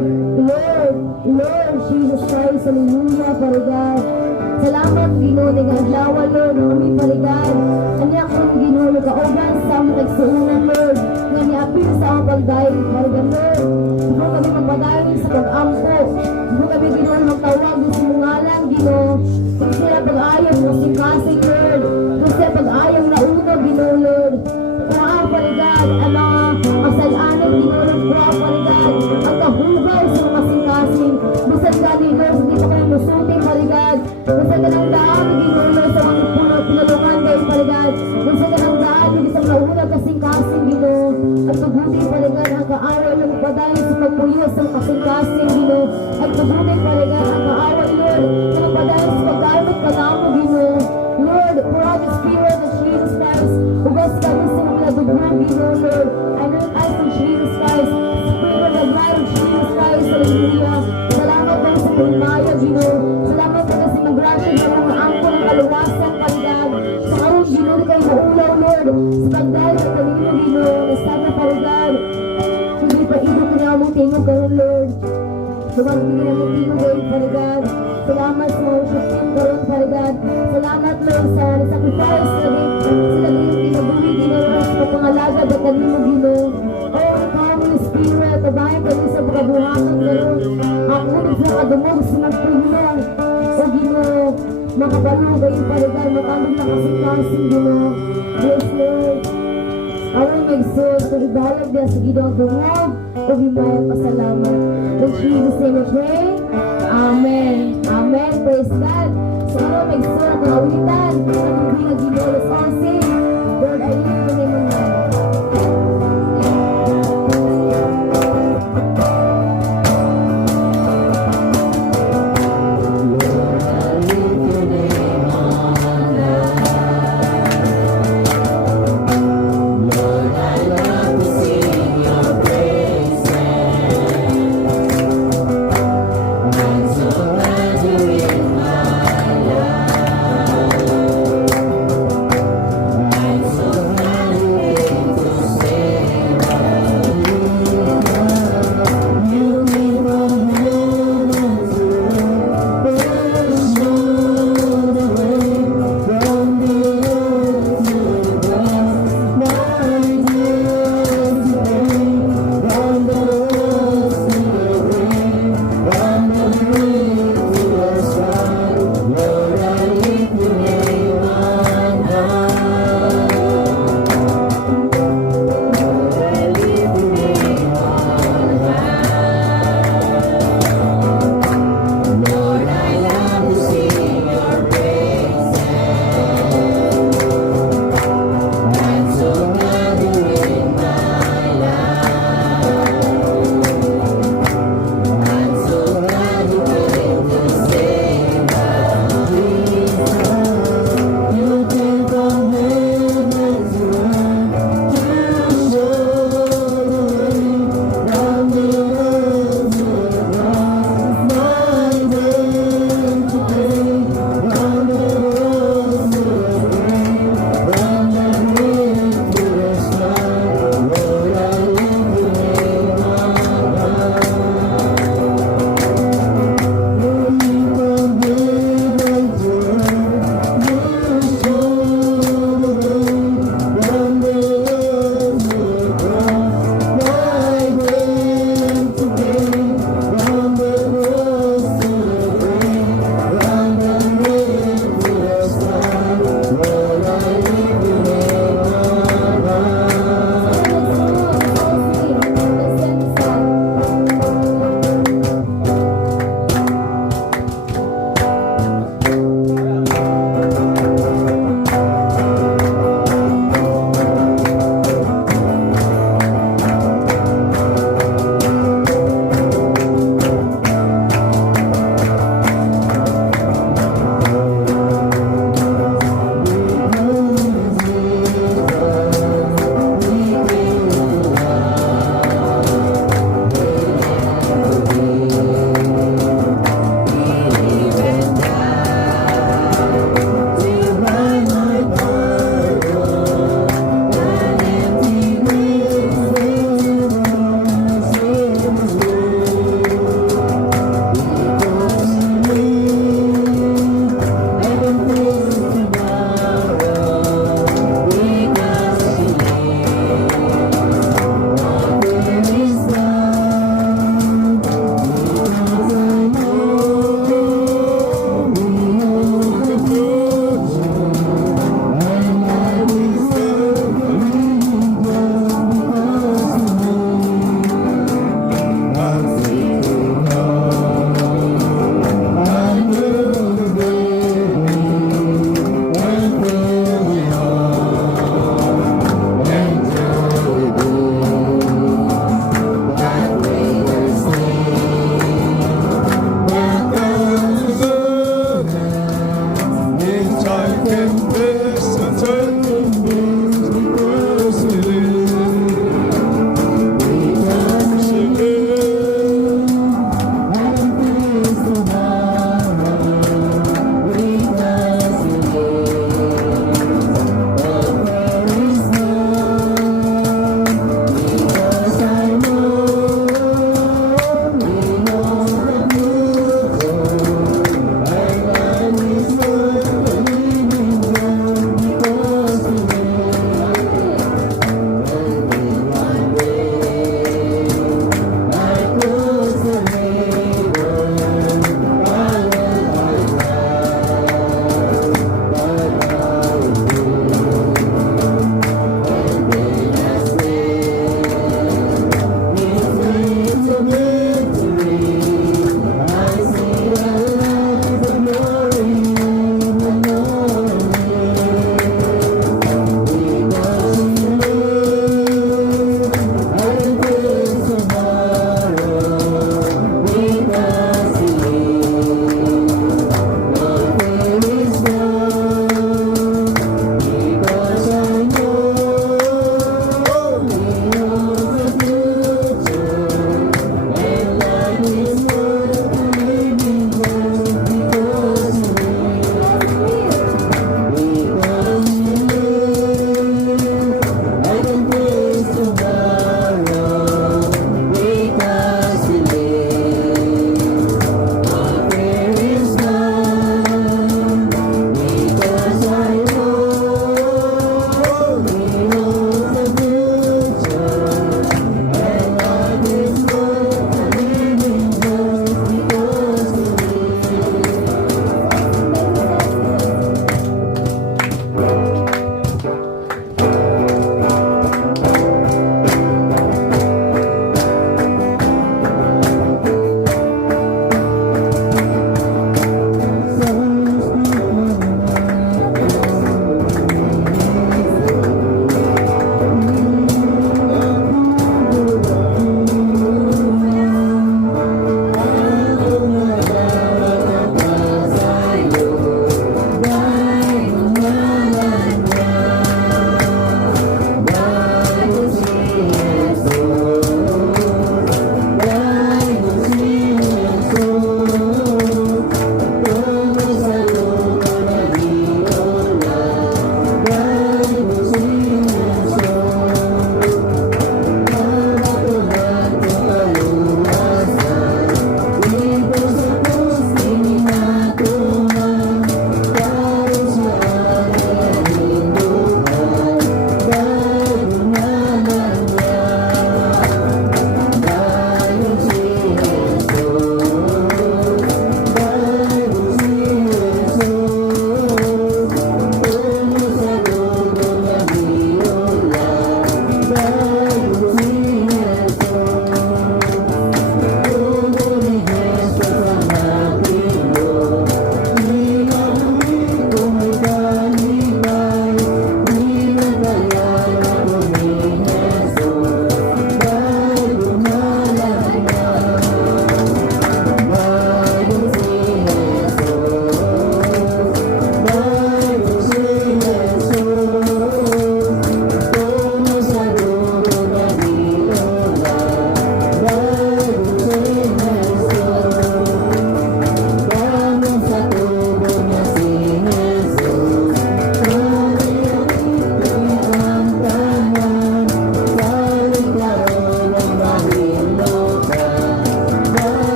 Lord Jesus Christ, hallelujah, Father God. Salamat, Ginoo, nga adlaw, Lord, kami, Father God. Ani akong Ginoo, kauban sa among nagsuunan, Lord, nga niapil sa among pagdayon, Father God, Lord. Ginoo kami magpadayon sa pag-ampo. Ginoo kami, Ginoo, magtawag sa mong ngalan, Ginoo. Kung sila pag-ayaw mo sing-kasing, Lord. Kung sila pag-ayaw na uno, Ginoo, Lord. Kuha, Father God, ang mga masalanan, Ginoo, kuha, Father God, ang kahugay sa mga sing-kasing. Busag gani, Lord, hindi pa kayo musuting, Father God. Busag ka ng daan, Ginoo, Lord, sa mga pinulungan kayo, Father God. Busag ka ng daan, hindi sa mga una kasing-kasing, Ginoo. At mabuti, Father God, ang kaaway ng padayon sa magpuyos ng kasing-kasing, Ginoo. At mabuti, Father God, ang kaaway, Lord, na magpadayon sa pagdamit ka namo, Ginoo. Lord, pour out the Spirit of Jesus Christ. Hugas kami sa mga dugbang, Ginoo, Lord. And then us of Jesus Christ. Spirit of the blood of Jesus Christ. Hallelujah. Salamat po sa pagmaya, Ginoo. Salamat po kasi mag-grasya sa mga angko ng kaluwasan, Panginoon. Sa karoon, Ginoo, di kayo maulaw, Lord. Sa pagdahil ng kanino, Ginoo. Nasad na, Panginoon. Hindi pa ito kinamong tingog karoon, Lord. Dumang kinamong tingog kayo, Panginoon. Salamat sa mga worship team karoon, Panginoon. Salamat, Lord, sa sacrifice na rin. Sila rin yung kinabuhi, Ginoo, sa pangalagad at kanino, Ginoo. Oh, ikaw, Holy Spirit, tabayan kami sa pagkabuhatan karoon. Ako rin sa kadumog sa nagpulong. O Ginoo, makabalo kayo, Panginoon, makamag na kasing-kasing, Ginoo. Yes, Lord. Aron mag-soul, kung ibalag niya sa Ginoo ang dumog, o himayang pasalamat. In Jesus' name we pray. Amen. Amen. Praise God. So, aron mag-soul at naulitan, at hindi na Ginoo los 11. Lord, I lift the name of God.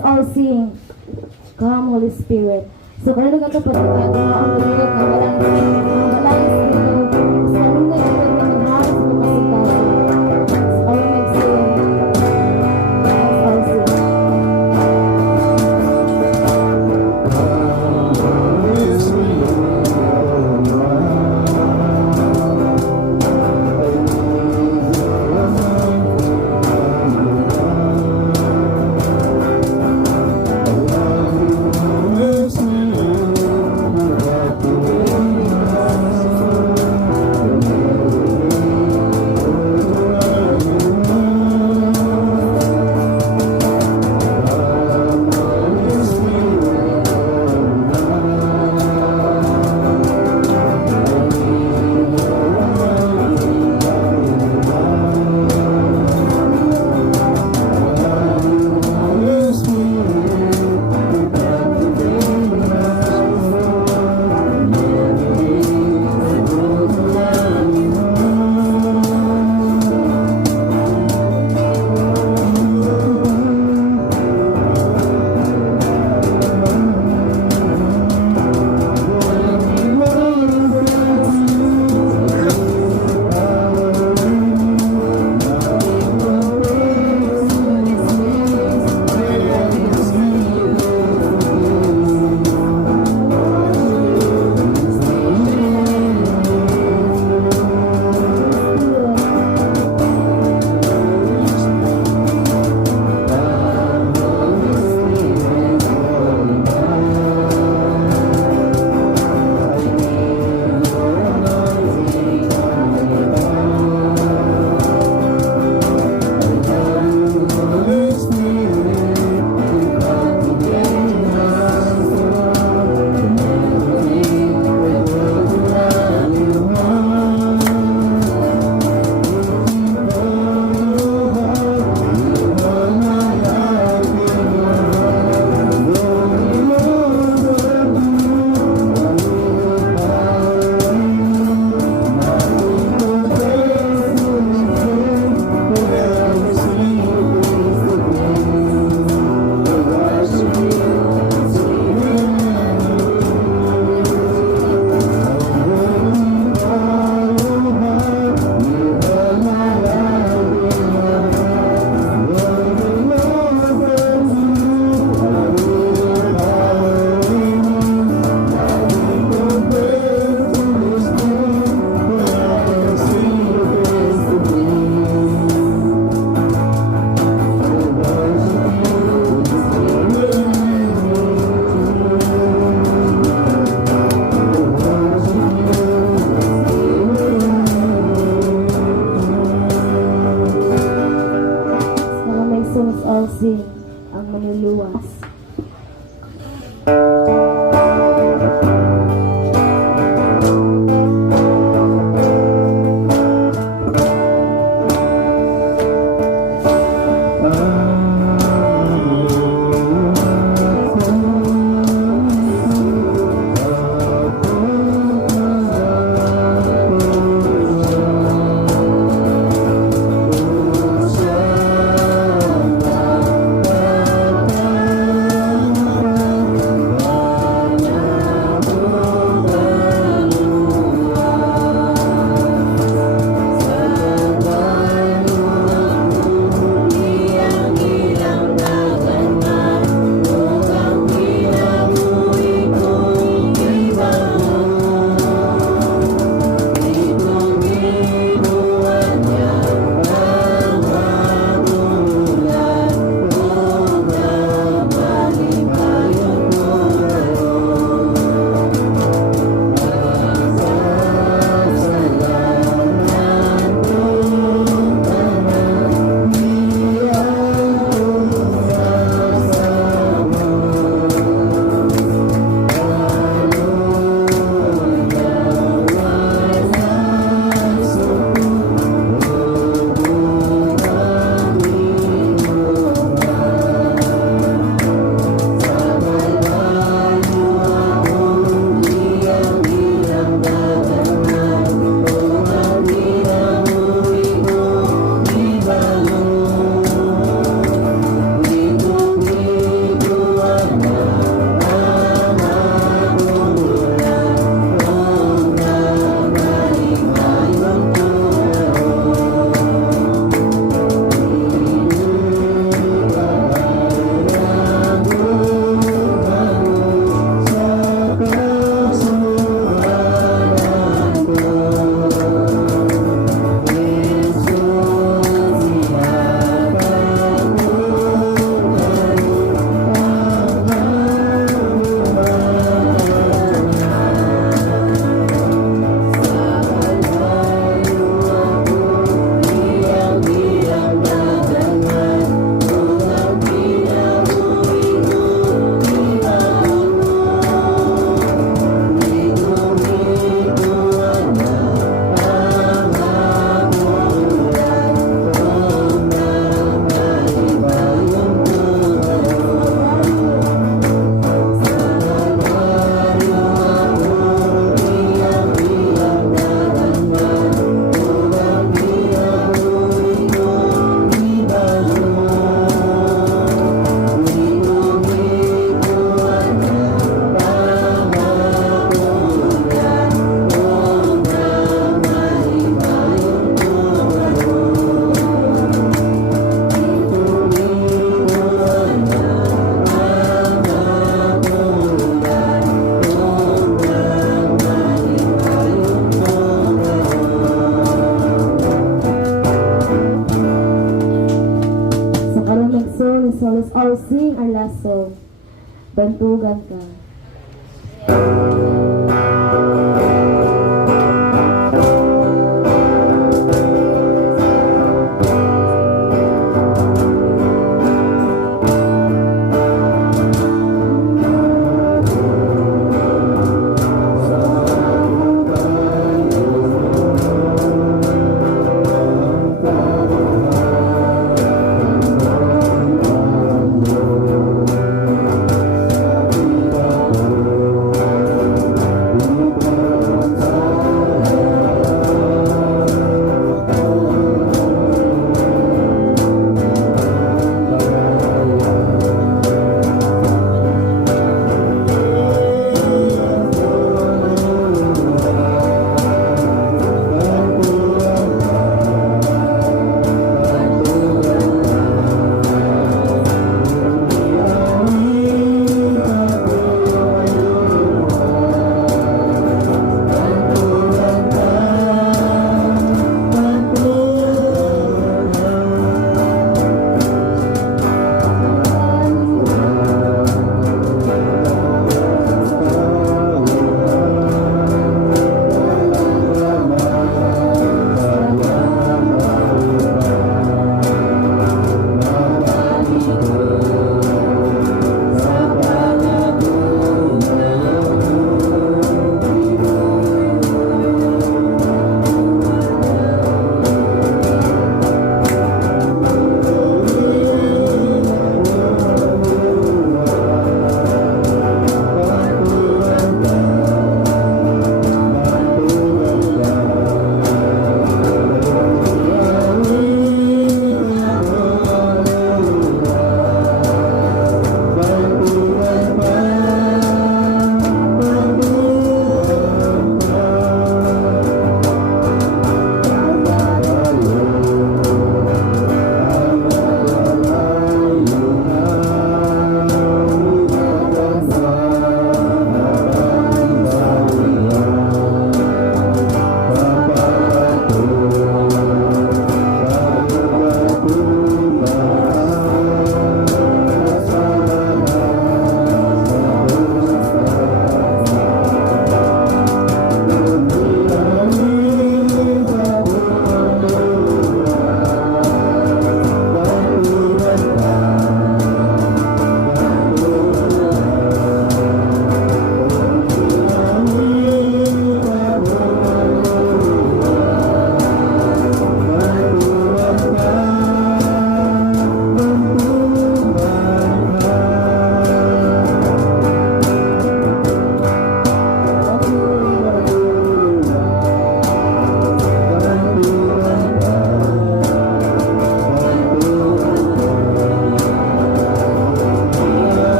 all sing. Come, Holy Spirit. So, kung ano nga ito pagkakataon mo ang tulog na walang dito, sa nunay ito na magharas mo kasitaso. So, kung mag-sing, let's all sing. Let's all sing ang manluluwas. So, bantugan ka.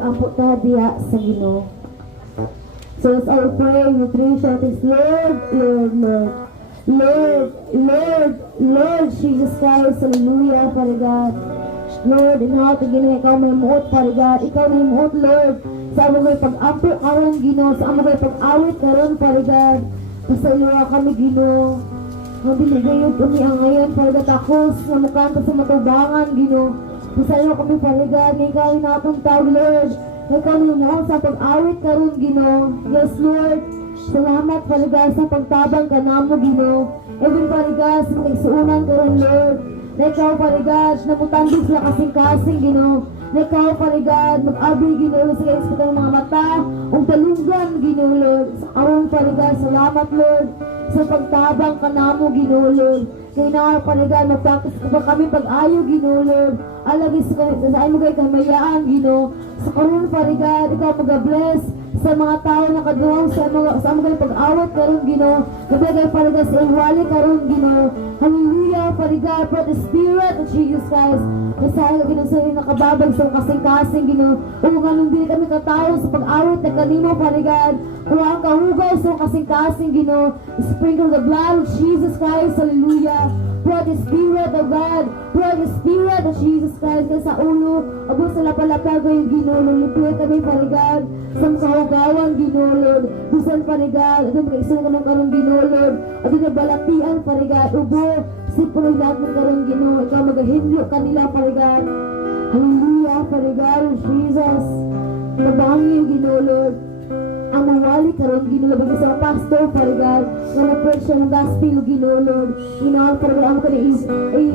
Ampot ta diha sa Ginoo. So as I pray, we three shout is Lord, Lord, Lord. Lord, Lord, Lord Jesus Christ, hallelujah, Father God. Lord, inaw to Ginoo, ikaw may muot, Father God. Ikaw may muot, Lord. Sa amo kay pag-ampo karon Ginoo, sa amo kay pag-awit karon, Father God. Pasayloa kami Ginoo. Hindi nagayod kami ang ngayon, Father God, takos na mukhang sa matubangan, Ginoo. Pasayloa kami, Father God, ngayon kayo na akong tao, Lord. Ikaw mo sa pag-awit karon Ginoo. Yes, Lord. Salamat, Father God, sa pagtabang ka namo, Ginoo. Even, Father God, sa nagsuunan karon, Lord. Na ikaw, Father God, namutandog sila kasing-kasing, Ginoo. Na ikaw, Father God, mag-abi, Ginoo, sa kaisip ng mga mata, ang talunggan, Ginoo, Lord. Sa karon, Father God, salamat, Lord, sa pagtabang ka namo, Ginoo, Lord. Kaya na, Father God, mag-practice ka ba kami pag-ayo, Ginoo, Lord. Alagis sa mo kayo kamayaan, Ginoo. Sa karon, Father God, ikaw mag-bless sa mga tao na kaduwang sa mga kayo pag-awat karon, Ginoo. Gabagay, Father God, sa iwali karon, Ginoo. Hallelujah, Father God, for the Spirit of Jesus Christ. Nasaya, Ginoo, sa iyo nakababag sa kasing-kasing, Ginoo. Kung ganun din kami katao sa pag-awat na kanimo, Father God. Kung ang kahugaw sa kasing-kasing, Ginoo. Sprinkle the blood of Jesus Christ. Hallelujah. Pour the Spirit of God. Pour the Spirit of Jesus Christ ka sa ulo. Abo sa lapalapag yung ginulong. Lipuin kami, Father God. Sa kahugawan, ginulong. Bisan, Father God. At mga isang kanong karong ginulong. At yung balatian, Father God. Ubo. Sipulong lahat ng karong ginulong. Ikaw magahinlo kanila, Father God. Hallelujah, Father God. Jesus. Nabangin yung ginulong. Ang mawali karon ginulog sa pastor, Father God, nga na-preach siya ng gospel ginulog. Ginulog, Father God, ang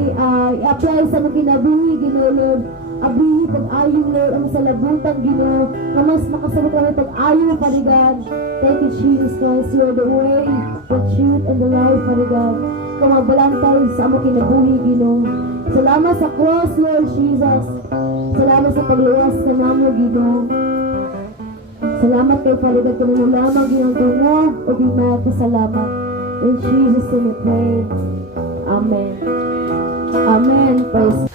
i-apply sa mga kinabuhi ginulog. Abrihi pag-ayong, Lord, ang sa labutan ginulog, na mas makasabot kami pag-ayong, Father God. Thank you, Jesus Christ. You are the way, the truth, and the life, Father God. Kamabalantay sa mga kinabuhi ginulog. Salamat sa cross, Lord Jesus. Salamat sa pagluwas ka namo ginulog. Salamat kay Father God, kung mo lamang iyong tungo o bimaya ka salamat. In Jesus' name we pray. Amen. Amen. Praise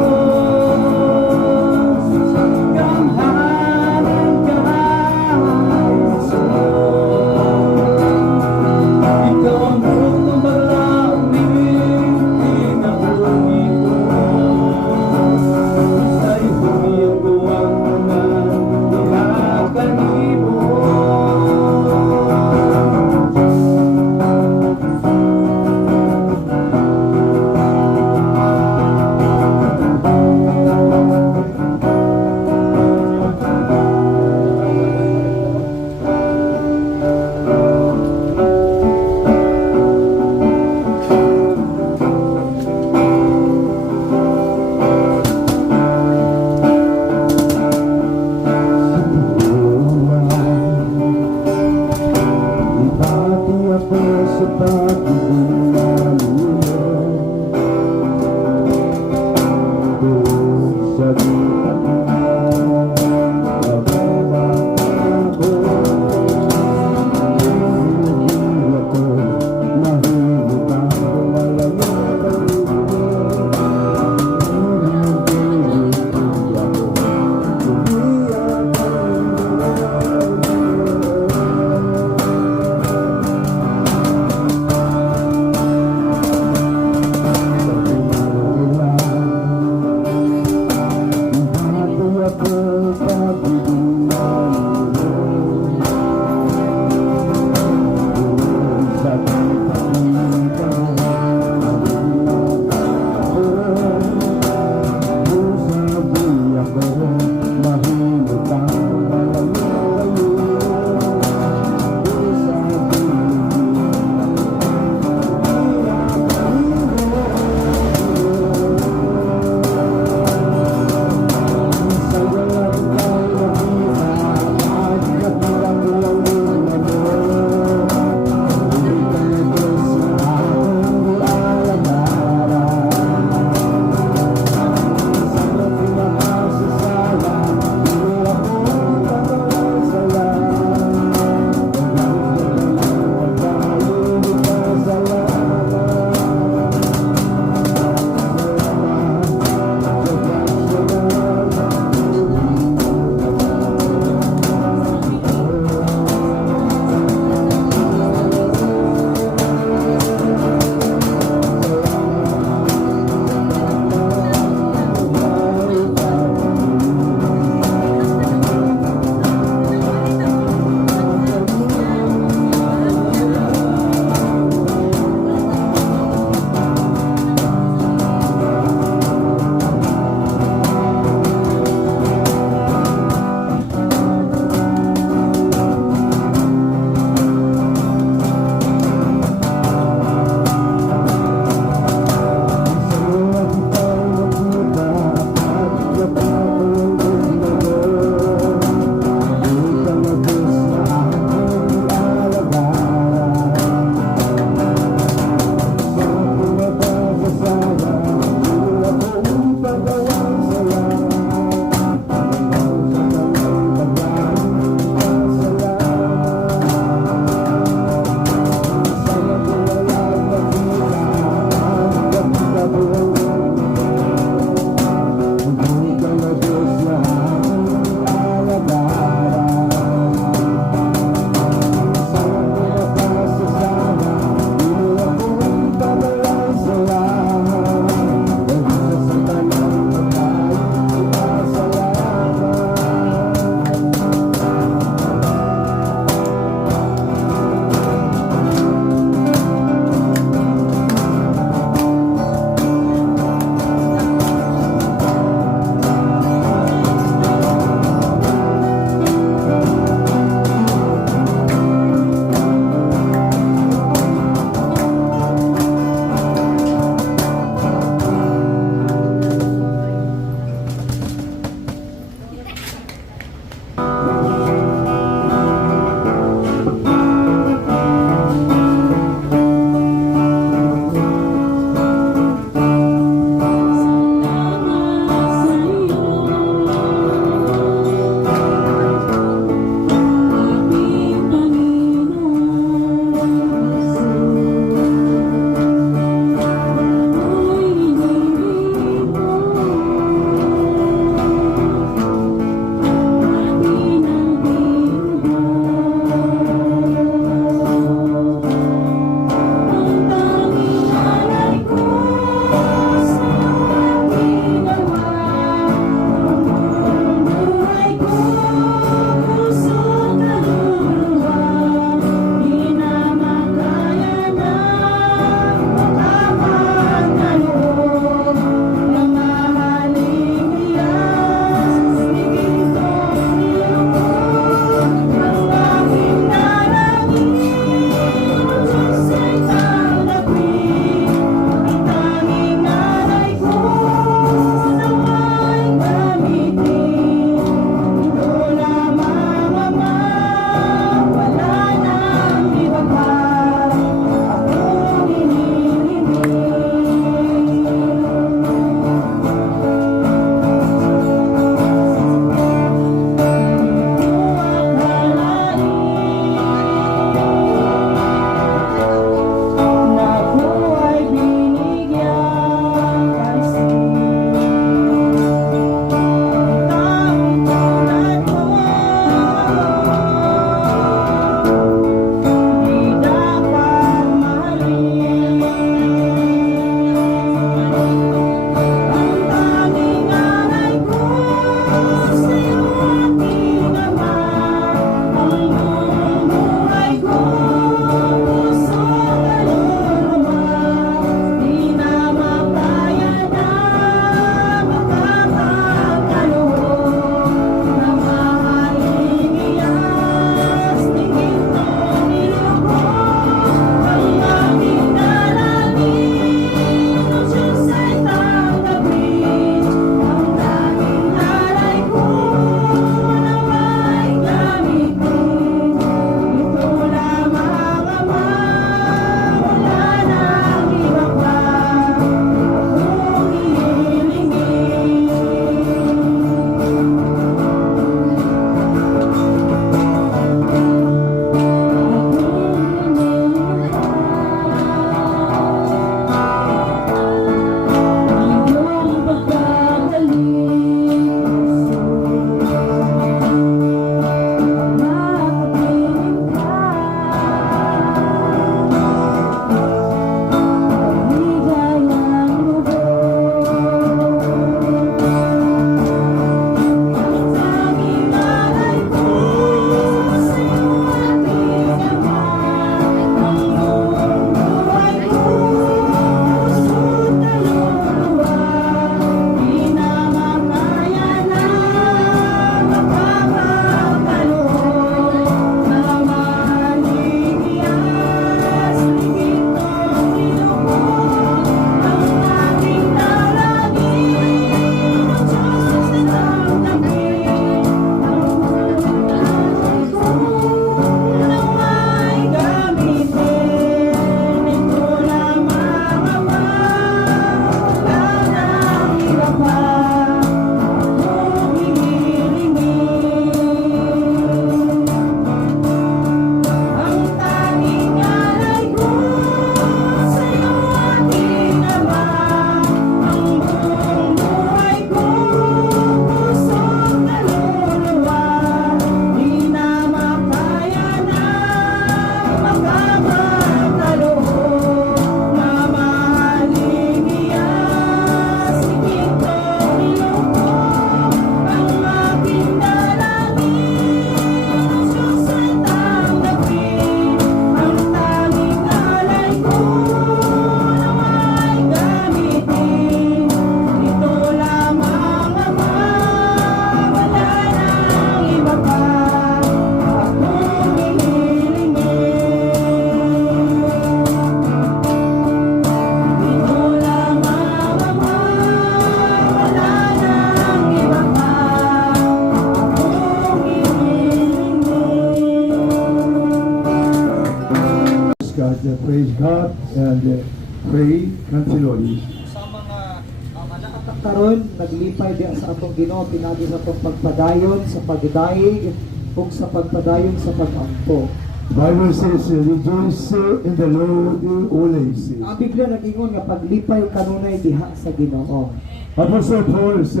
praise God and pray continually. Sa mga manakatak karon naglipay diya sa atong Ginoo pinagi sa atong pagpadayon sa pagdaig ug sa pagpadayon sa pag-ampo. Bible says, rejoice in the Lord always. Ang Biblia nag-ingon nga paglipay kanunay diha sa Ginoo. Apostle Paul is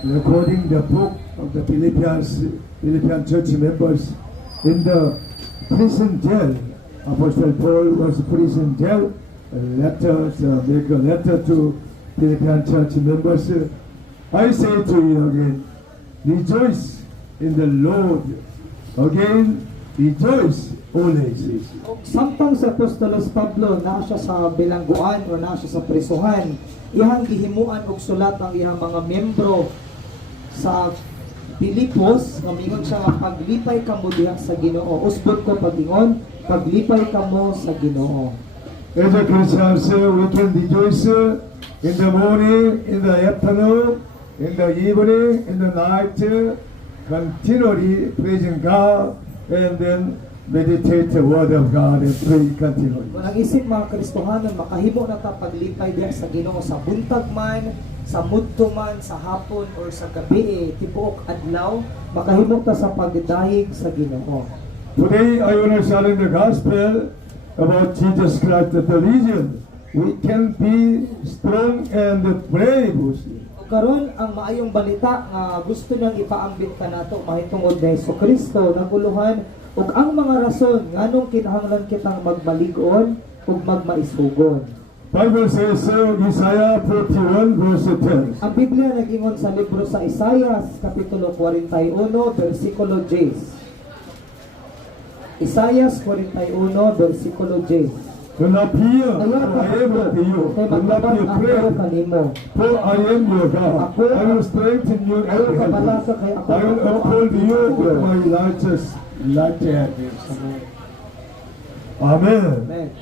recording the book of the Philippian church members in the prison jail. Apostle Paul was prison jail. Make a letter to Philippian church members. I say to you again, rejoice in the Lord. Again, rejoice always. Samtang sa Apostolos Pablo naa siya sa bilangguan o naa siya sa prisuhan, ihang gihimuan og sulat ang ihang mga membro sa Pilipos, ngamingon siya nga paglipay kamo diha sa Ginoo. Usbon ko pagingon, paglipay kamo sa Ginoo. As a Christians, we can rejoice in the morning, in the afternoon, in the evening, in the night, continually praising God, and then meditate the word of God and pray continually. Kung ang isip mga Kristohanon, makahimo na ta paglipay diha sa Ginoo sa buntag man, sa mudto man, sa hapon or sa gabi, tibuok adlaw, makahimo ta sa pagdahig sa Ginoo. Today, I want to share in the gospel about Jesus Christ the religion. We can be strong and brave. Karon ang maayong balita nga gusto niyang ipaambit kanato mahitungod ni Jesucristo naguluhan ug ang mga rason nganong kinahanglan kitang magmalig-on ug magmaisugon. Bible says, Isaiah 41 verse 10. Ang Biblia nag-ingon sa libro sa Isaias kapitulo 41 bersikulo 10. Isaias 41 bersikulo 10. Do not fear, for I am with you. Do not be afraid, for I am your God. I will strengthen you and help you. I will uphold you with my righteous right hand. Amen. Amen.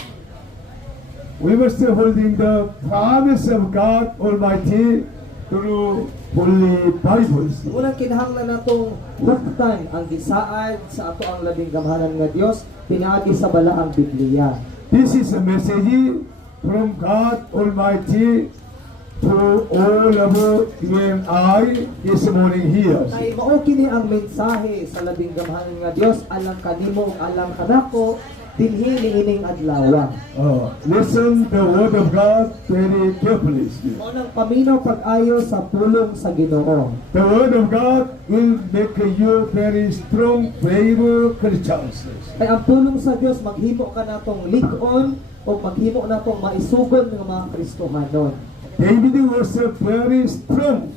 We must be holding the promise of God Almighty through Holy Bibles. Unang kinahanglan natong huktan ang gisaad sa ato ang labing gamhanan nga Dios pinaagi sa balaang Biblia. This is a message from God Almighty to all of you and I this morning here. Kay mao kini ang mensahe sa labing gamhanan nga Dios alang kanimo ug alang kanako dinhi niining adlaw. Listen the word of God very carefully. Mao nang paminaw pag-ayo sa pulong sa Ginoo. The word of God will make you very strong, brave Christians. Kay ang pulong sa Dios maghimo ka natong lig-on o maghimo natong maisugon nga mga Kristohanon. David was a very strong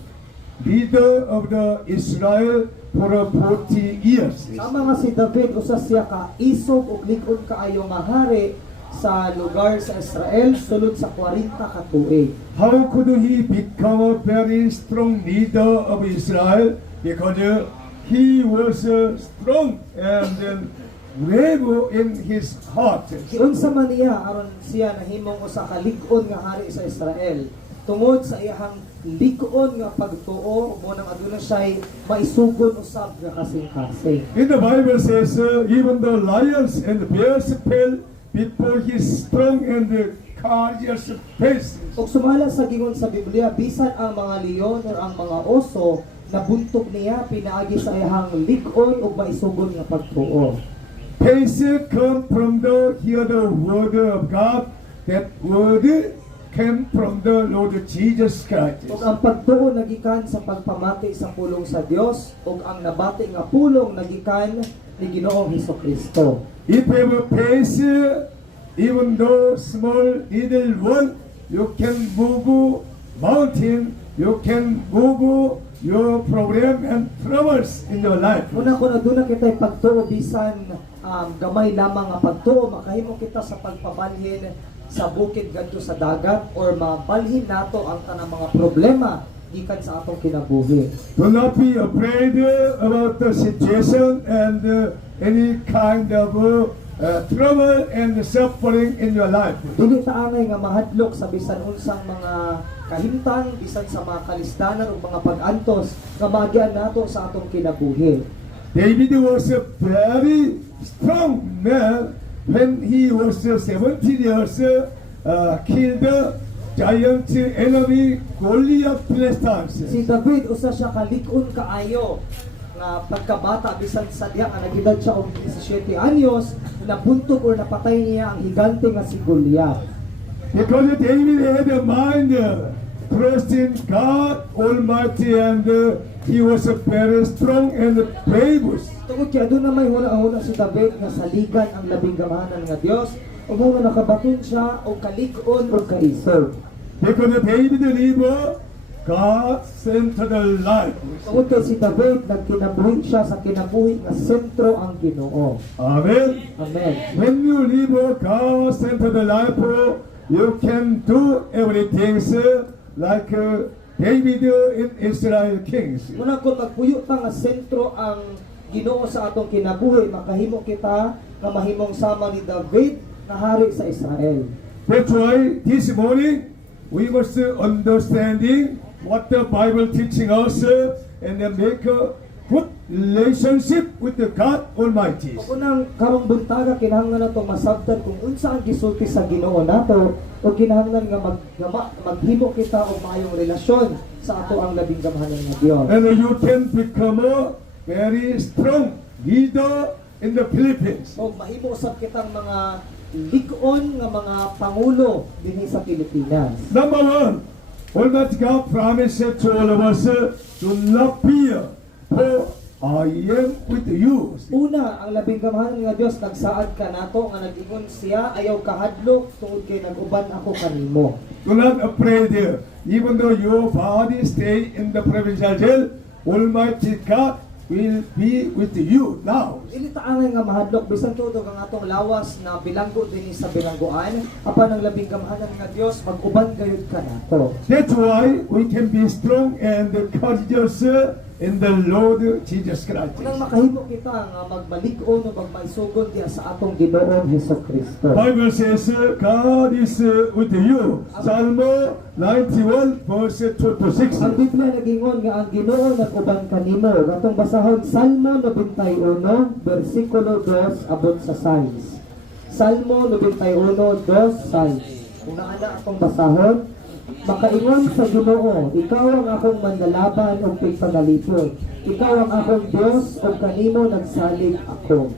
leader of the Israel for 40 years. Sama nga si David usa siya ka isog ug lig-on kaayo nga hari sa lugar sa Israel sulod sa 40 ka tuig. How could he become a very strong leader of Israel? Because he was strong and brave in his heart. Giunsa man niya aron siya nahimong usa ka lig-on nga hari sa Israel tungod sa iyang lig-on nga pagtuo mo nang aduna siya maisugon usab nga kasing-kasing. In the Bible says, even the lions and bears fell before his strong and courageous face. Ug sumala sa gingon sa Biblia bisan ang mga leon o ang mga oso nabuntog niya pinaagi sa iyang lig-on ug maisugon nga pagtuo. Faith come from the hear the word of God. That word came from the Lord Jesus Christ. Ug ang pagtuo nagikan sa pagpamati sa pulong sa Dios ug ang nabati nga pulong nagikan ni Ginoong Hesukristo. If you have a faith, even though small little one, you can move mountain, you can move your problem and troubles in your life. Una kung aduna kita'y pagtuo bisan gamay lamang nga pagtuo makahimo kita sa pagpabalhin sa bukid ngadto sa dagat or mabalhin nato ang tanang mga problema gikan sa atong kinabuhi. Do not be afraid about the situation and any kind of trouble and suffering in your life. Dili ta angay nga mahadlok sa bisan unsang mga kahimtang bisan sa mga kalisdanan o mga pag-antos nga magian nato sa atong kinabuhi. David was a very strong man when he was 17 years, killed the giant enemy Goliath Philistines. Si David usa siya kalig-on kaayo nga pagkabata bisan sa diha nga nagedad siya og 17 anyos nabuntog or napatay niya ang higante nga si Goliath. Because David had a mind trust in God Almighty, and he was very strong and brave. Tungod kay aduna may huna si David nga saligan ang labing gamahanan nga Dios ug mo nakabaton siya og kalig-on og kaisog. Because David lived God-centered life. Tungod kay si David nagkinabuhi siya sa kinabuhi nga sentro ang Ginoo. Amen. Amen. When you live a God-centered life, you can do everything like David in Israel kings. Muna kung magpuyo ta nga sentro ang Ginoo sa atong kinabuhi, makahimo kita nga mahimong sama ni David na hari sa Israel. That's why this morning we must understanding what the Bible teaching us and then make a good relationship with the God Almighty. Kung unang karong buntaga kinahanglan nato masabtan kung unsa ang gisulti sa Ginoo nato o kinahanglan nga maghimo kita og maayong relasyon sa ato ang labing gamahanan nga Dios. And you can become a very strong leader in the Philippines. O mahimo usab kitang mga lig-on nga mga pangulo dinhi sa Pilipinas. Number one, Almighty God promised to all of us to not fear, for I am with you. Una, ang labing gamahanan nga Dios nagsaad ka nato nga nag-ingon siya ayaw kahadlok tungod kay nag-uban ako kanimo. Do not afraid, even though your body stay in the provincial jail, Almighty God will be with you now. Dili ta angay nga mahadlok bisan tuod ang atong lawas na bilanggo dinhi sa bilangguan apan ang labing gamahanan nga Dios mag-uban gayud ka nato. That's why we can be strong and courageous in the Lord Jesus Christ. Nang makahimo kita nga magbalig-on o magmaisugon diha sa atong Ginoong Hesukristo. Bible says God is with you. Psalm 91 verse 2 to Ang 6. Biblia nagingon nga ang Ginoo nag-uban kanimo. Atong basahon Salmo 91 bersikulo 2 abot sa 6. Salmo 91 2 6. Kung naana akong basahon, makaingon sa Ginoo, ikaw ang akong manlalaban o pagpagalipod. Ikaw ang akong Dios o kanimo nagsalig ako.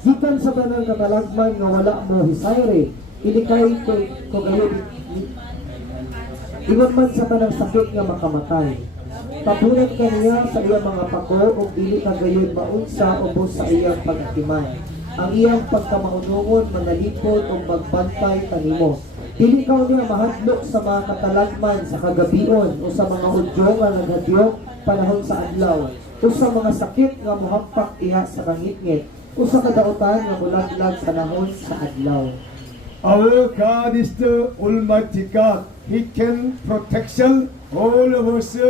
Gikan sa tanang katalagman nga wala mo hisayre, ilikay ko gayon. Ingon man sa tanang sakit nga makamatay. Pabunan ka niya sa iyang mga pako o dili ka gayon maunsa ubos sa iyang pagkiman. Ang iyang pagkamaunungon manalipod o magbantay kanimo. Dili ka niya mahadlok sa mga katalagman sa kagabion o sa mga udyo nga nagadyok panahon sa adlaw o sa mga sakit nga muhampak iha sa kangitngit o sa kadautan nga mulaglag sa nahon sa adlaw. Our God is the Almighty God. He can protection all of us,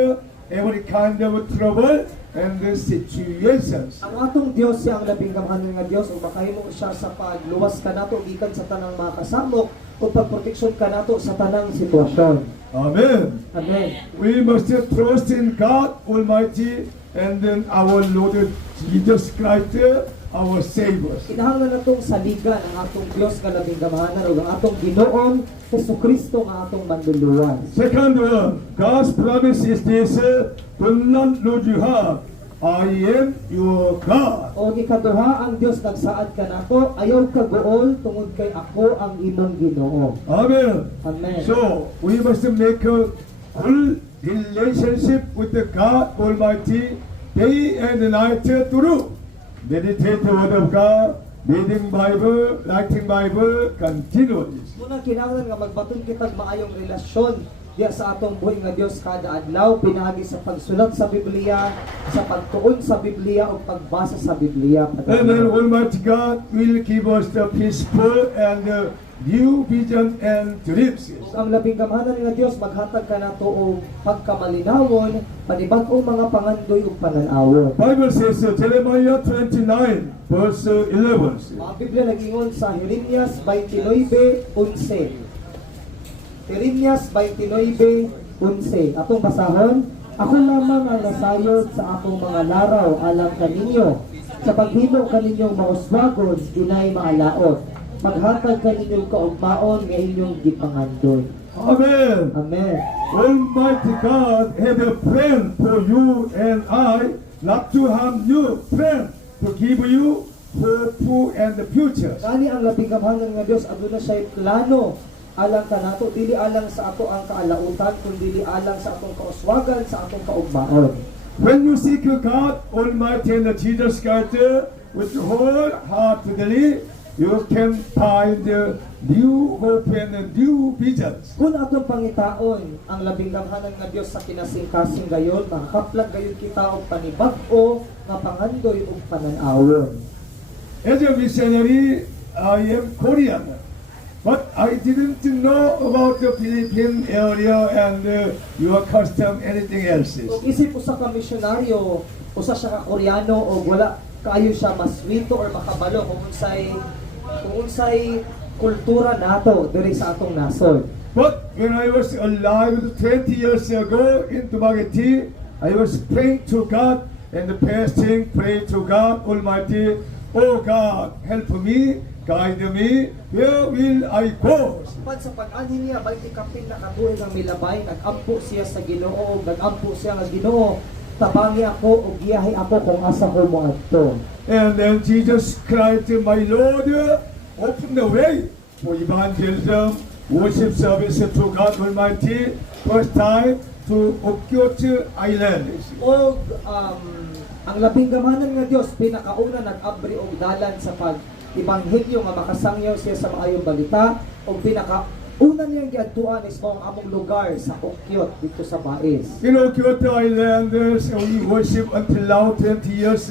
every kind of trouble and the situations. Ang atong Dios siya ang labing gamahanan nga Dios ug makahimo siya sa pagluwas kanato gikan sa tanang mga kasamok o pagproteksyon kanato sa tanang sitwasyon. Amen. Amen. We must trust in God Almighty and then our Lord Jesus Christ, our Savior. Kinahanglan natong saligan ang atong Dios nga labing gamahanan ug ang atong Ginoong Hesukristo nga atong manluluwas. Second one, God's promise is this: do not lose your heart. I am your God. O ikaduha ang Dios nagsaad kanato ayaw ka gool tungod kay ako ang imong Ginoo. Amen. Amen. So we must make a full relationship with the God Almighty day and night through. Meditate the Word of God, reading Bible, writing Bible, continually. Muna kinahanglan nga magbaton kitag maayong relasyon diya sa atong buhi nga Dios kada adlaw pinagi sa pagsulat sa Biblia, sa pagtuon sa Biblia o pagbasa sa Biblia. And then Almighty God will give us the peaceful and new vision and dreams. Ang labing gamahanan nga Dios maghatag kanato og pagkamalinawon, panibag-ong mga pangandoy ug pananaw. Bible says Jeremiah 29 verse 11. Ang Biblia nag-ingon sa Jeremias 29:11. Jeremias 29:11. Atong basahon, ako lamang ang nasayod sa akong mga laraw alang kaninyo. Sa paghimo kaninyong mauswagon, dinay maalaot. maghatag kaninyo kaugmaon nga inyong gipangandoy. Amen. Amen. Almighty God had a plan for you and I, not to harm you, plan to give you hope and the future. Kani ang labing gamhanan nga Dios aduna siya plano alang kanato dili alang sa ato ang kaalautan kundi alang sa atong kauswagan sa atong kaugmaon. When you seek God Almighty and Jesus Christ with wholeheartedly, you can find new hope and new visions. Kung atong pangitaon ang labing gamhanan nga Dios sa kinasing-kasing gayon, makakaplag gayon kita og panibag-o nga pangandoy ug pananawon. As a missionary, I am Korean, but I didn't know about the Philippine area and your custom, anything else. Kung isip usa ka misyonaryo, usa siya ka Koreano o wala kaayo siya maswito or makabalo kung unsay kultura nato diri sa atong nasod. But when I was alive 20 years ago in Dumaguete, I was praying to God and fasting, praying to God Almighty. Oh God, help me, guide me, where will I go? Pag sa pag-anhin niya, balik kapin na katuig ang milabay, nag-ampo siya sa Ginoo, nag-ampo siya nga Ginoo, tabangi ako o giyahay ako kung asa ko mo adto. And then Jesus Christ, my Lord, opened the way for evangelism, worship service to God Almighty, first time to Okyoto Island. O ang labing gamanan nga Dios pinakauna nag-abri og dalan sa pag-ebanghelyo nga makasangyaw siya sa maayong balita o pinakauna niyang giadtuan is ang among lugar sa Okyot dito sa Bais. In Okyoto Island, we worship until now 20 years,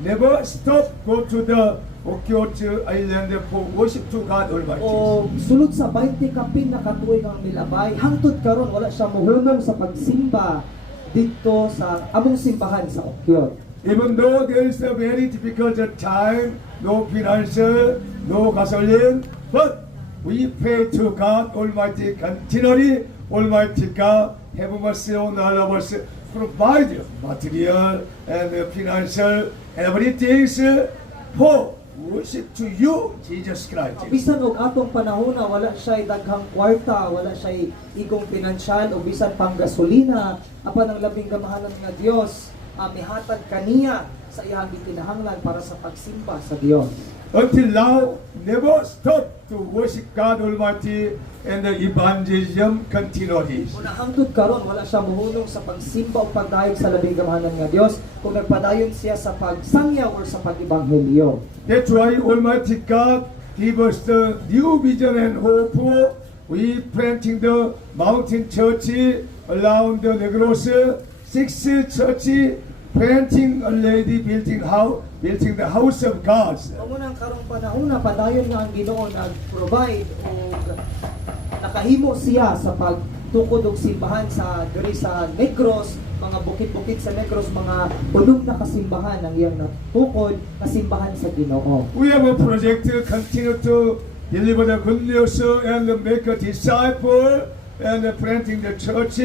never stop go to the Okyoto Island for worship to God Almighty. O sulod sa 20 kapin na katuig ang milabay, hangtod karon wala siya muhunong sa pagsimba dito sa among simbahan sa Okyot. Even though there is a very difficult time, no financial, no gasoline, but we pray to God Almighty continually. Almighty God, have mercy on all of us, provide material and financial everything for worship to you, Jesus Christ. Bisan og atong panahon na wala siya daghang kwarta, wala siya igong pinansyal o bisan pang gasolina, apan ang labing gamahanan nga Dios mihatag kaniya sa iyang gikinahanglan para sa pagsimba sa Dios. Until now, never stop to worship God Almighty and the evangelism continues. Kung hangtod karon wala siya muhunong sa pagsimba o pagdayeg sa labing gamahanan nga Dios kung nagpadayon siya sa pagsangyaw or sa pag-ebanghelyo. That's why Almighty God give us the new vision and hope. We planting the mountain church around the Negros, 6 church, planting a lady building the house of God. Kung unang karong panahon na padayon nga ang Ginoo nag-provide o nakahimo siya sa pagtukod og simbahan sa diri sa Negros, mga bukid-bukid sa Negros, mga ulong na kasimbahan ang iyang natukod na simbahan sa Ginoo. We have a project to continue to deliver the good news and make a disciple and planting the church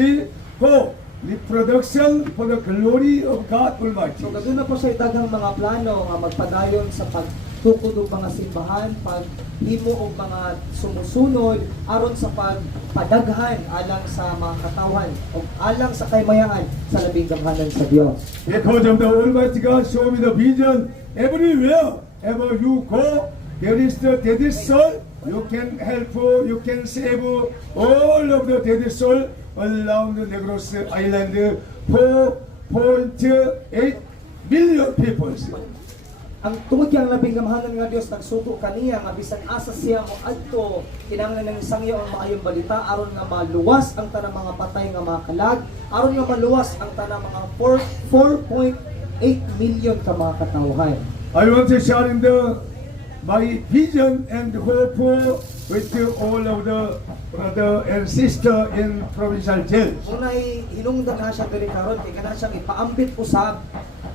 for reproduction for the glory of God Almighty. So kaduna po siya daghang mga plano nga magpadayon sa pagtukod og mga simbahan, paghimo og mga sumusunod aron sa pagpadaghan alang sa mga katawhan o alang sa kaymayaan sa labing gamhanan sa Dios. Because of the Almighty God, show me the vision everywhere. Ever you go, there is the dead soul. You can help, you can save all of the dead soul around the Negros Island. 4.8 billion people. Ang tungod kang labing gamhanan nga Dios nagsugo kaniya nga bisan asa siya mo adto kinahanglan ng sangyaw ang maayong balita aron nga maluwas ang tanang mga patay nga mga kalag, aron nga maluwas ang tanang mga 4.8 million ka mga katawhan. I want to share in my vision and hope with all of the brother and sister in provincial jails. Unay hinungdan na siya diri karon kay kana siyang ipaambit usab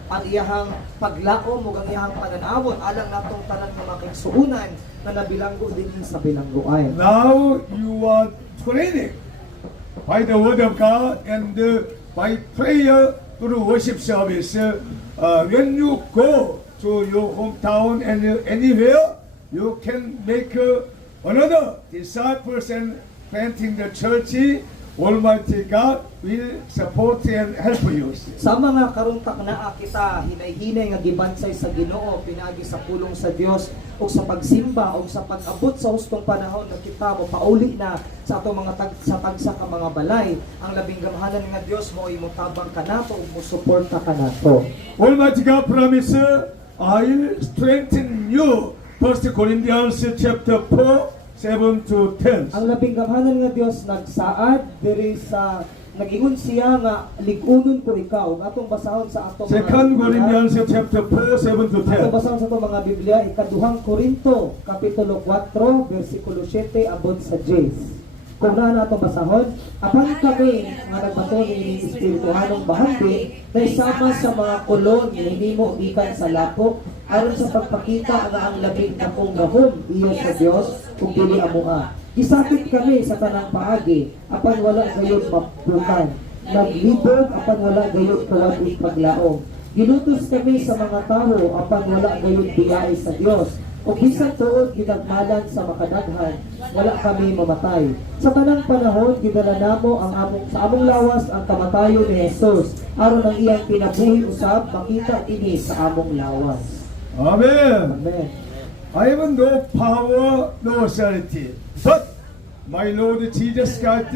ang iyahang paglaom ug ang iyahang pananawon alang natong tanan nga makigsuunan na nabilanggo dinhi sa bilangguan. Now you are training by the word of God and by prayer through worship service. When you go to your hometown and anywhere, you can make another disciples and planting the church. Almighty God will support and help you. Sa mga karuntak naa kita, hinay-hinay nga gibansay sa Ginoo, pinaagi sa pulong sa Dios ug sa pagsimba ug sa pag-abot sa hustong panahon nga kita mo pauli na sa atong mga tagsa ka mga balay. Ang labing gamhanan nga Dios mo imutabang kanato ug mosuporta kanato. Almighty God promise, I'll strengthen you. 1 Corinthians chapter 4, 7 to 10. Ang labing gamhanan nga Dios nagsaad diri sa nagingon siya nga ligunon ko ikaw. Atong basahon sa atong 2 Corinthians chapter 4, 7 to Atong 10. basahon sa atong mga Biblia ikaduhang Korinto kapitulo 4 bersikulo 7 abot sa 10. Kung na atong basahon, apang kami nga nagbaton ini espirituhanong bahagi na isama sa mga kolon hinimo gikan sa lapok aron sa pagpakita nga ang labing dakong gahom iyo sa Dios kung dili amuha. Gisakit kami sa tanang paagi apan wala gayud mapukan. Naglibog apan wala gayud kawad paglaom. Gilutos kami sa mga tao apan wala gayud biyay sa Dios. O bisan tuod ginagmalan sa makadaghan, wala kami mamatay. Sa tanang panahon, gidala namo sa among lawas ang kamatayon ni Jesus, aron ang iyang pinabuhi usab makita kini sa among lawas. Amen. Amen. I have no power, no authority. But my Lord Jesus Christ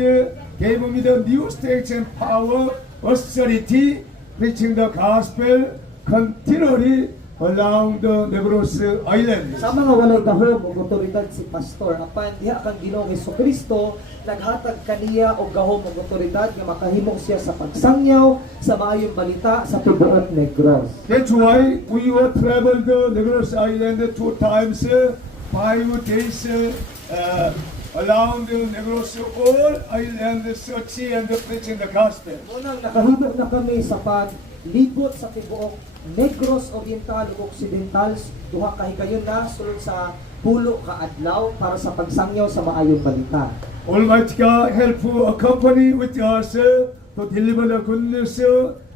gave me the new strength and power, authority, preaching the gospel continually along the Negros Island. Sa mga walay gahom ug otoridad si pastor, apan diha kang Ginoong Hesukristo naghatag kaniya og gahom ug otoridad nga makahimo siya sa pagsangyaw sa maayong balita sa tibuok Negros. That's why we will travel the Negros Island 2 times, 5 days around the Negros all island searching and preaching the gospel. Unang nakahimo na kami sa paglibot sa tibuok Negros Oriental ug Occidental, duha ka higayon na sulod sa pulo ka adlaw para sa pagsangyaw sa maayong balita. Almighty God help accompany with us to deliver the good news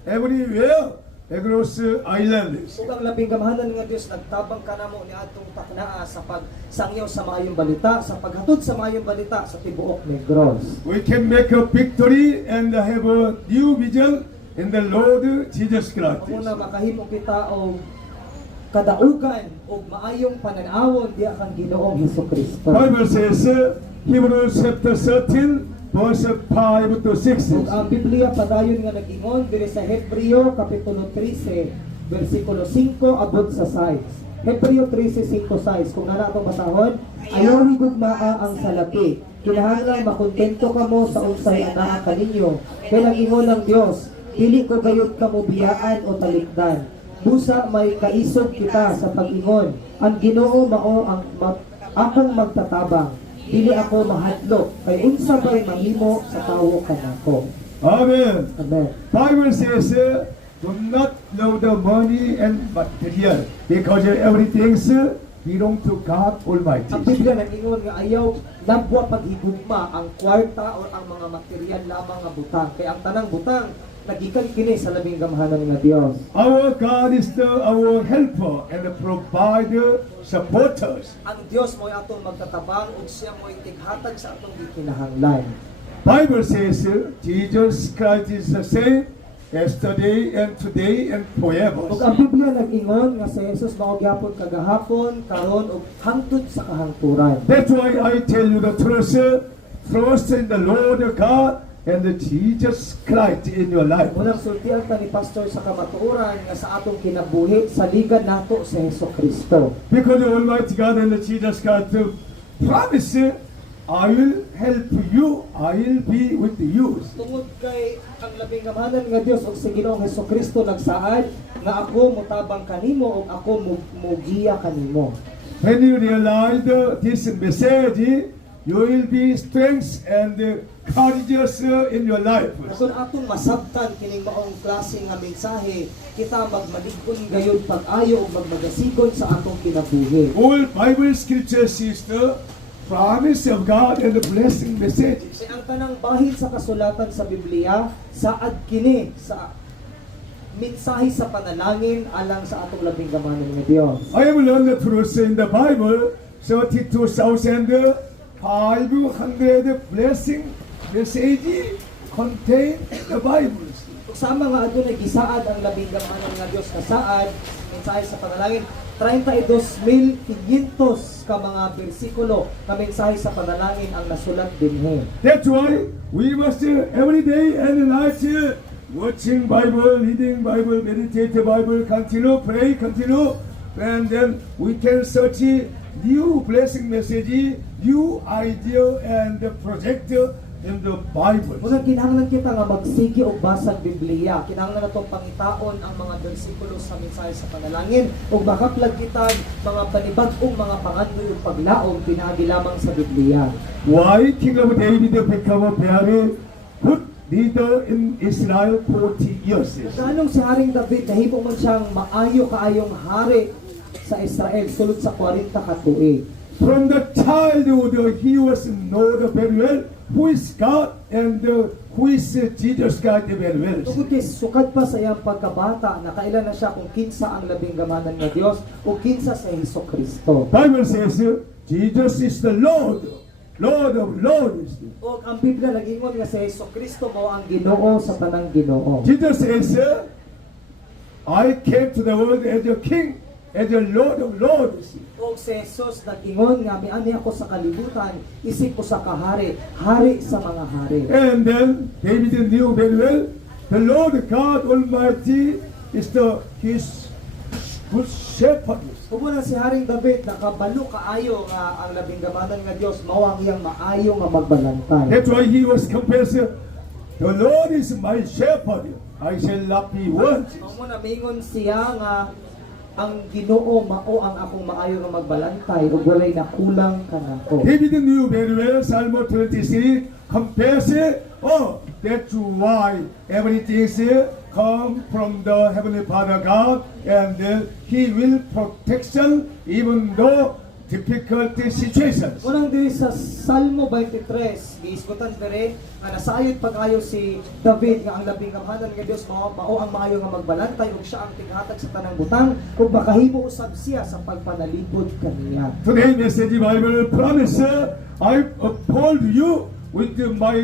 everywhere across islands. Ug ang labing gamhanan nga Dios nagtabang kanamo ni adtong taknaa sa pagsangyaw sa maayong balita, sa paghatod sa maayong balita sa tibuok Negros. We can make a victory and have a new vision in the Lord Jesus Christ. Muna makahimo kita og kadaugan og maayong pananawon diha kang Ginoong Hesukristo. Bible says Hebrews chapter 13 verse 5 to 6. Ug ang Biblia padayon nga nag-ingon diri sa Hebreo kapitulo 13 bersikulo 5 abot sa 6. Hebreo 13:5-6 kung nana atong basahon, ayaw higugmaa ang salapi. Kinahanglan makontento kamo sa unsay anaa kaninyo. Kay nag-ingon ng Dios, dili ko gayud kamo biyaan o talikdan. Busa may kaisog kita sa pag-ingon. Ang Ginoo mao ang akong magtatabang. Dili ako mahadlok kay unsa bay mahimo sa tawo kanako. Amen. Amen. Bible says do not love the money and material because everything belong to God Almighty. Ang Biblia nag-ingon nga ayaw nabwa paghigugma ang kwarta o ang mga material lamang nga butang. Kay ang tanang butang nagikan kini sa labing gamhanan nga Dios. Our God is our helper and the provider, supporters. Ang Dios mo'y atong magtatabang ug siya mo'y tighatag sa atong gikinahanglan. Bible says Jesus Christ is the same yesterday and today and forever. Ug ang Biblia nag-ingon nga si Jesus mao gyapon kagahapon, karon ug hangtod sa kahangturan. That's why I tell you the truth. Trust in the Lord God and the Jesus Christ in your life. Unang sultian ta ni pastor sa kamatuoran nga sa atong kinabuhi sa ligad nato sa Hesukristo. Because the Almighty God and the Jesus Christ promise, I will help you, I will be with you. Tungod kay ang labing gamhanan nga Dios ug sa Ginoong Hesukristo nagsaad nga ako motabang kanimo ug ako mugiya kanimo. When you realize this message, you will be strength and courageous in your life. Kung atong masabtan kining maong klase nga mensahe, kita magmalig-on gayud pag-ayo ug magmagasigon sa atong kinabuhi. All Bible scriptures is the promise of God and the blessing messages. Kaya ang tanang bahin sa kasulatan sa Biblia, saad kini sa mensahe sa panalangin alang sa atong labing gamhanan nga Dios. I have learned the truth in the Bible. 32,500 blessing message contain the Bible. Ug sama nga adunay gisaad ang labing gamanan nga Dios nga saad mensahe sa panalangin 32,500 ka mga bersikulo ka mensahe sa panalangin ang nasulat dinhi. That's why we must every day and night watching Bible, reading Bible, meditate the Bible, continue, pray, continue, and then we can search new blessing message, new idea and project in the Bible. Muna kinahanglan kita nga magsigi og basag Biblia. Kinahanglan natong pangitaon ang mga bersikulo sa mensahe sa panalangin ug makaplag kita mga panibag-ong mga pangandoy ug paglaom pinaagi lamang sa Biblia. Why King of David become a very good leader in Israel 40 years? Kanong si Haring David nahimo man siyang maayo kaayong hari sa Israel sulod sa 40 ka tuig. From the childhood, he was known very well who is God and who is Jesus God very well. Tungod kay sukad pa sa iyang pagkabata, nakailan na siya kung kinsa ang labing gamanan nga Dios o kinsa sa Hesukristo. Bible says Jesus is the Lord, Lord of Lords. O ang Biblia nagingon nga si Hesukristo mo ang Ginoo sa tanang Ginoo. Jesus says, I came to the world as a king, as a Lord of Lords. O si Jesus nag-ingon nga miani ako sa kalibutan, isip ko sa kahari, hari sa mga hari. And then David knew very well, the Lord God Almighty is his good shepherd. Kumuna si Haring David nakabalo kaayo nga ang labing gamanan nga Dios mao ang iyang maayo nga magbalantay. That's why he was compared, the Lord is my shepherd, I shall not be want. Mao na mingon siya nga ang Ginoo mao ang akong maayo nga magbalantay ug walay nakulang kanako. David knew very well, Psalm 23 compares, that's why everything come from the Heavenly Father God, and He will protection even though difficult situations. Unang diri sa Salmo 23, giisgutan dire nga nasayod pag-ayo si David nga ang labing gamanan nga Dios mao ang maayo nga magbalantay ug siya ang tighatag sa tanang butang ug makahimo usab siya sa pagpanalipod kaniya. Today message Bible promise, I uphold you with my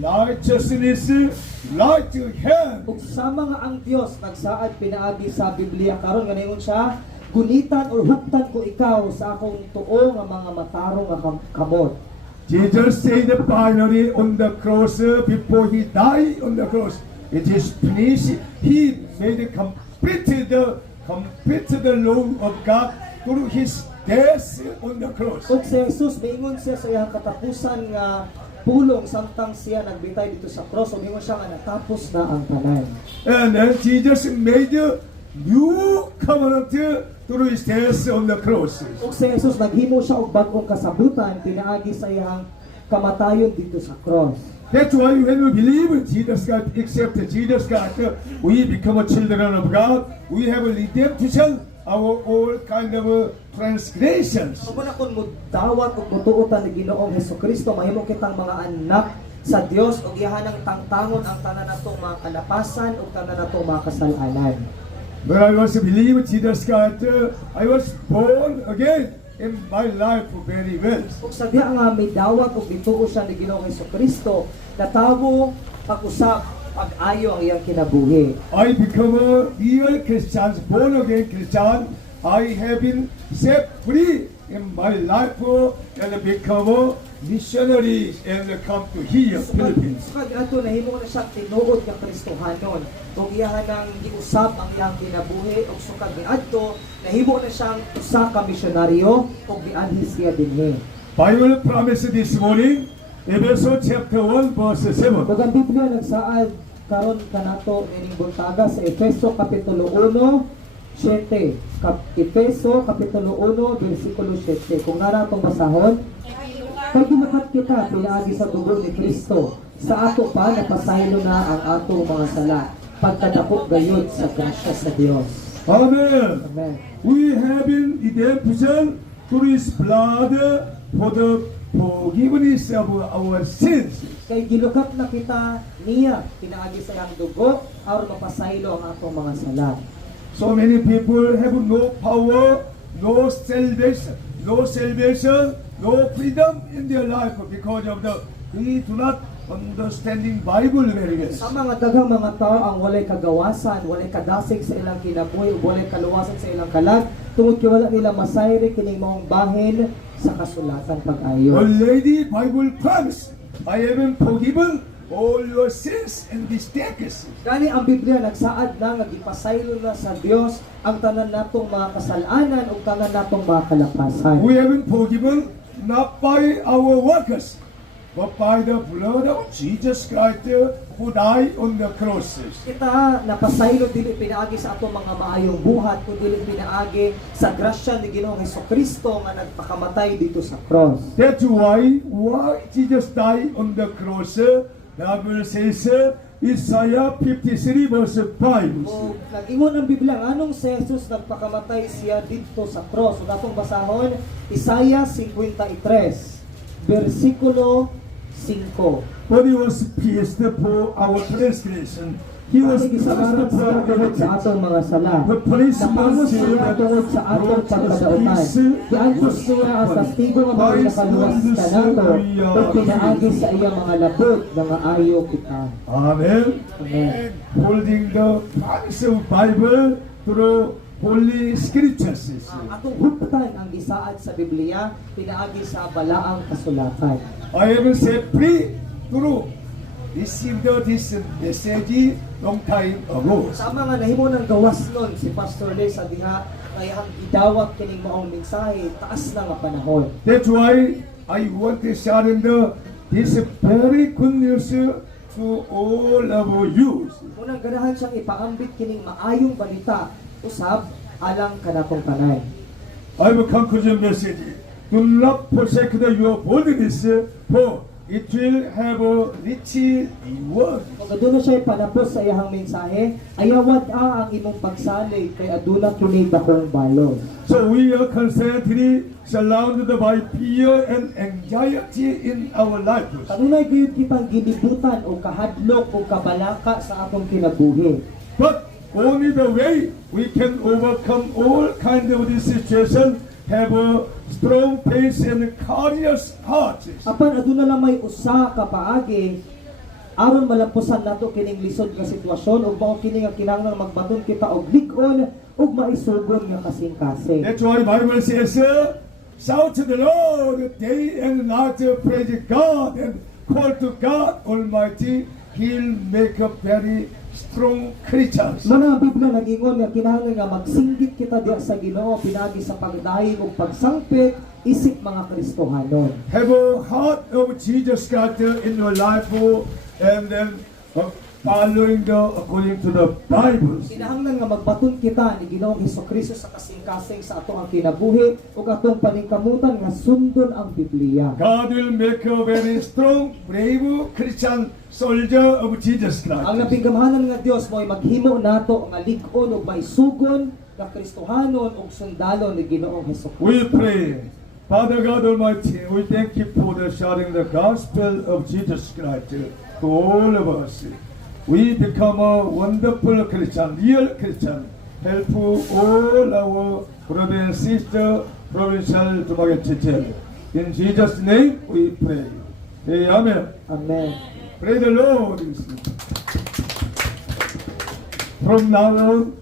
righteousness right hand. Ug sama nga ang Dios nagsaad pinaagi sa Biblia karon nga ningon siya gunitan or huptan ko ikaw sa akong tuo nga mga matarong nga kamot. Jesus said finally on the cross, before he died on the cross, it is finished. He made completed the law of God through his death on the cross. Ug si Jesus miingon siya sa iyang katapusan nga pulong samtang siya nagbitay dito sa cross ug ingon siya nga natapos na ang tanan. And then Jesus made a new covenant through his death on the cross. Ug si Jesus naghimo siya og bag-ong kasabutan pinaagi sa iyang kamatayon dito sa cross. That's why when we believe in Jesus God, accept Jesus God, we become a children of God. We have a redemption, our all kind of transgressions. Ug muna kun mudawat ug mutuotan ni Ginoong Hesukristo mahimo kitang mga anak sa Dios ug iyahanang tangtangon ang tanan natong mga kalapasan ug tanan natong mga kasalanan. When I was a believer in Jesus God, I was born again in my life very well. Ug sa diha nga midawat ug dituo siya ni Ginoong Hesukristo, natabo pag-usap pag-ayo ang iyang kinabuhi. I become a real Christian, born again Christian. I have been set free in my life and become a missionary and come to here, Philippines. Sukad ato nahimo na siya tinuod nga Kristohanon. Ug iyahanang giusab ang iyang kinabuhi ug sukad niadto nahimo na siyang usa ka misyonaryo ug gianhi siya dinhi. Bible promise this morning, Ephesians chapter 1 verse 7. Ug ang Biblia nagsaad karon kanato ining buntaga sa Efeso kapitulo 1 7. Efeso kapitulo 1 bersikulo 7. Kung nara atong basahon, kay ginukat kita pinaagi sa dugo ni Kristo. Sa ato pa napasaylo na ang atong mga sala. Pagkadakop gayud sa grasya sa Dios. Amen. Amen. We have been redemption through his blood for the forgiveness of our sins. Kay gilukat na kita niya pinaagi sa iyang dugo aron mapasaylo ang atong mga sala. So many people have no power, no salvation, no salvation, no freedom in their life because of we do not understanding Bible very well. Sa mga daghang mga tao ang walay kagawasan, walay kadasig sa ilang kinabuhi, walay kaluwasan sa ilang kalag, tungod kay wala nila masayri kining maong bahin sa kasulatan pag-ayo. Already Bible promise, I have forgiven all your sins and mistakes. Gani ang Biblia nagsaad na nga gipasaylo na sa Dios ang tanan natong mga kasalanan ug tanan natong mga kalapasan. We have been forgiven not by our works, but by the blood of Jesus Christ who died on the cross. Kita napasaylo dili pinaagi sa atong mga maayong buhat kundi dili pinaagi sa grasya ni Ginoong Hesukristo nga nagpakamatay dito sa cross. That's why Jesus died on the cross. The Bible says, Isaiah 53 verse 5. O nag-ingon ang Biblia nga anong si Jesus nagpakamatay siya dito sa cross. So natong basahon Isaiah 53 versikulo 5. But he was pierced for our transgression. He was Kasi gisabaran pierced sa for tungod sa our atong mga sala. The punishment Napamos siya that tungod sa atong brought us pagkadautan. peace Giantos niya ang kastigo nga mga nakaluwas ka nato ug pinaagi sa iyang mga labot nga ayo kita. Amen. Amen. Holding the promise of Bible through Holy Scriptures. Atong huptan ang gisaad sa Biblia pinaagi sa balaang kasulatan. I have set free through received this message long time ago. Sa mga nahimo ng gawas nun si Pastor Lee sa diha kay ang idawat kining maong mensahe taas na nga panahon. That's why I want to share this very good news to all of you. Unang ganahan siyang ipaambit kining maayong balita usab alang kanatong tanan. I have a conclusion message. Do not forsake your boldness, for it will have a rich reward. Kung aduna siya panapos sa iyang mensahe, ayawad ang imong pagsalig kay aduna kini dakong balon. So we are constantly surrounded by fear and anxiety in our lives. Kanunay gayud kitang gilibutan o kahadlok o kabalaka sa atong kinabuhi. But only the way we can overcome all kinds of this situation, have a strong faith and courageous hearts. Apan aduna lang may usa ka paagi aron malampusan nato kining lisod nga sitwasyon ug mao kini nga kinahanglan magbaton kita og lig-on ug maisugon nga kasing-kasing. That's why Bible says, shout to the Lord day and night, praise God and call to God Almighty. He'll make a very strong creatures. Mga Biblia nag-ingon nga kinahanglan nga magsinggit kita diha sa Ginoo pinagi sa pagdahig ug pagsangpit isip mga Kristohanon. Have a heart of Jesus Christ in your life, and then following according to the Bible. Kinahanglan nga magbaton kita ni Ginoong Hesukristo sa kasing-kasing sa atong ang kinabuhi ug atong paningkamutan nga sundon ang Biblia. God will make a very strong, brave Christian soldier of Jesus Ang Christ. napigamahanan nga Dios mo'y maghimo nato nga lig-on ug maisugon nga Kristohanon ug sundalo ni Ginoong Hesukristo. We pray. Father God Almighty, we thank you for the sharing the gospel of Jesus Christ to all of us. We become a wonderful Christian, real Christian. Help all our brothers and sisters, provincial Tumagat Church. In Jesus' name we pray. Amen. Amen. Pray the Lord. From now on,